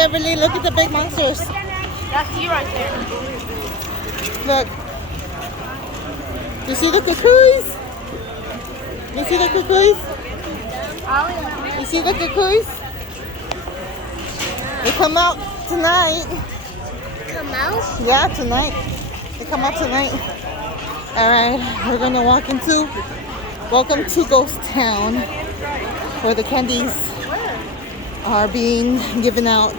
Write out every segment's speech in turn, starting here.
Everly, look at the big monsters. That's you right there. Look. You see the cuckoos? You see the cuckoos? You see the cuckoos? They come out tonight. Come out? Yeah, tonight. They come out tonight. Alright, we're gonna welcome to Ghost Town, where the candies are being given out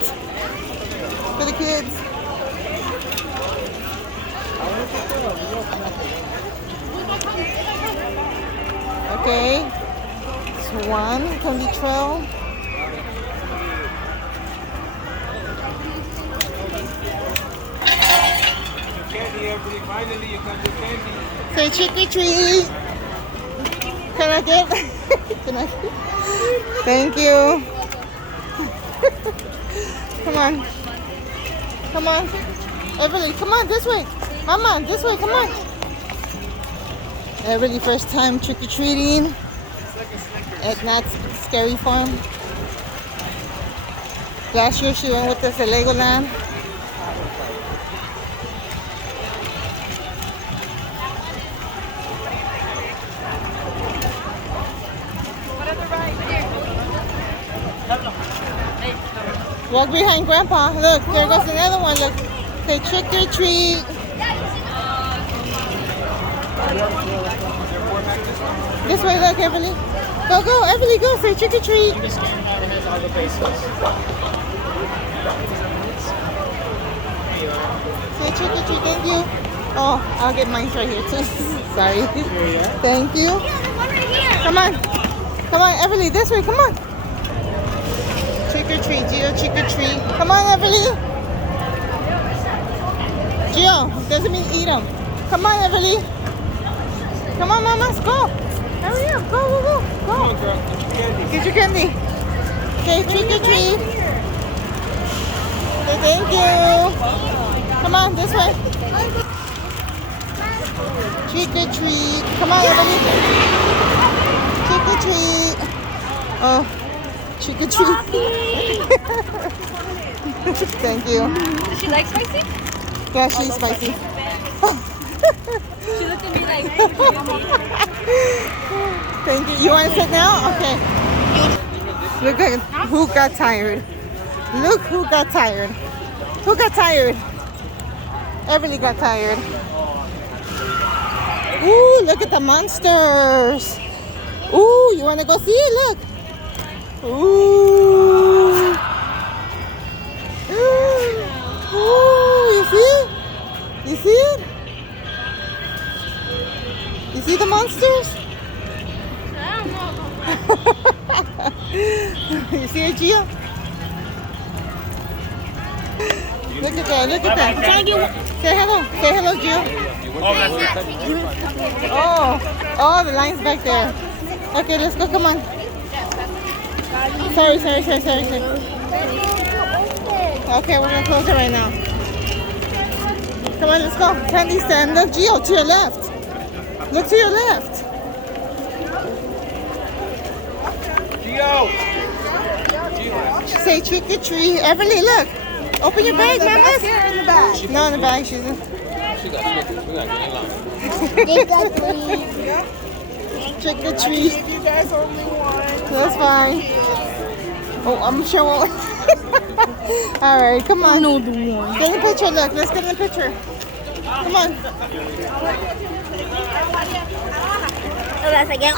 for the kids. Okay, Swan Candy Trail. Finally, you got your candy. Say trick or treat. Can I get? Can I? Thank you. Come on. Come on. Everly, come on this way. Mama, this way, come on. Everly, first time trick or treating at Nat's Scary Farm. Last year she went with us at Legoland. Walk behind Grandpa. Look, there goes another one. Look, say trick or treat. This way, look, Everly. Go, Everly, go. Say trick or treat. Say trick or treat. Thank you. Oh, I'll get mine right here too. Sorry. Thank you. Come on. Come on, Everly. This way. Come on. Trick or treat, Gio, trick or treat. Come on, Everly. Gio, doesn't mean eat them. Come on, Everly. Come on, mamas, go. Hurry up, go. Come on, girl. Get your candy. Okay, trick or treat. Okay, thank you. Come on, this way. Trick or treat. Come on, Everly. Trick or treat. Oh. Trick or treat. Thank you. Does she like spicy? Yeah, she's spicy. She looked at me like, Thank you. You want to sit now? Okay. Look at who got tired. Look who got tired. Who got tired? Everly got tired. Ooh, look at the monsters. Ooh, you want to go see it? Look. Ooh. Ooh, you see it? You see it? You see the monsters? I don't know. You see it, Gia? Look at that, look at that. Say hello. Say hello, Gia. Oh, the line's back there. Okay, let's go, come on. Sorry. Okay, we're gonna close it right now. Come on, let's go. Candy stand. Look, Gio, to your left. Look to your left. Gio! Say trick or treat. Everly, look. Open your bag, Mama. In the back. No, in the bag. She's in. Trick or treat. You guys only one. That's fine. Oh, I'm sure we'll... All right, come on. No, the one. Get in the picture, look. Let's get in the picture. Come on. So that's again.